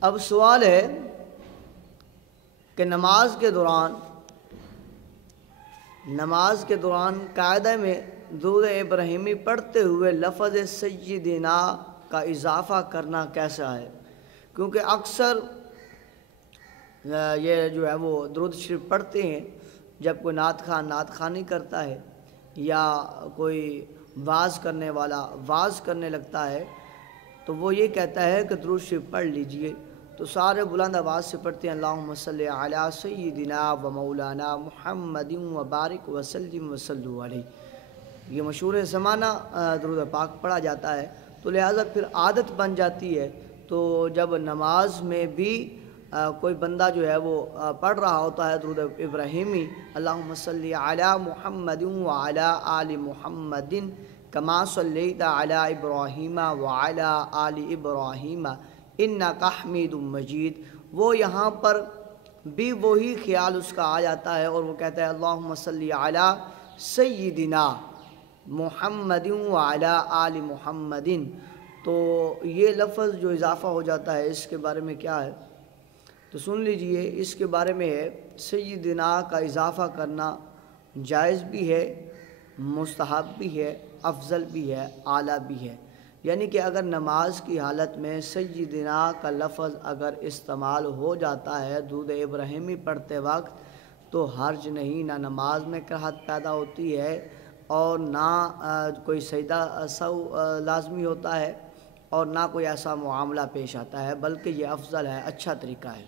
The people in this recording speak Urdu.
اب سوال ہے کہ نماز کے دوران قاعدہ میں درود ابراہیمی پڑھتے ہوئے لفظ سیدنا کا اضافہ کرنا کیسا ہے؟ کیونکہ اکثر یہ جو ہے وہ درود شریف پڑھتے ہیں جب کوئی نعت خوانی کرتا ہے یا کوئی واعظ کرنے والا واعظ کرنے لگتا ہے تو وہ یہ کہتا ہے کہ درود شریف پڑھ لیجئے، تو سارے بلند آواز سے پڑھتے ہیں اللہم صلی علی سیدنا و مولانا محمد و بارک وسلم وصلو علیہ۔ یہ مشہور زمانہ درود پاک پڑھا جاتا ہے، تو لہٰذا پھر عادت بن جاتی ہے۔ تو جب نماز میں بھی کوئی بندہ جو ہے وہ پڑھ رہا ہوتا ہے درود ابراہیمی اللہم صلی علی محمد و علی آل محمد کما صلیت علی ابراہیم وعلی آل ابراہیم انکا حمید مجید، وہ یہاں پر بھی وہی خیال اس کا آ جاتا ہے اور وہ کہتا ہے اللہم صلی علی سیدنا محمد وعلی آل محمد۔ تو یہ لفظ جو اضافہ ہو جاتا ہے اس کے بارے میں کیا ہے؟ تو سن لیجئے، اس کے بارے میں ہے سیدنا کا اضافہ کرنا جائز بھی ہے، مستحب بھی ہے، افضل بھی ہے، اعلیٰ بھی ہے۔ یعنی کہ اگر نماز کی حالت میں سیدنا کا لفظ اگر استعمال ہو جاتا ہے درود ابراہیمی پڑھتے وقت تو حرج نہیں، نہ نماز میں کراہت پیدا ہوتی ہے اور نہ کوئی سجدہ سہو لازمی ہوتا ہے اور نہ کوئی ایسا معاملہ پیش آتا ہے، بلکہ یہ افضل ہے، اچھا طریقہ ہے۔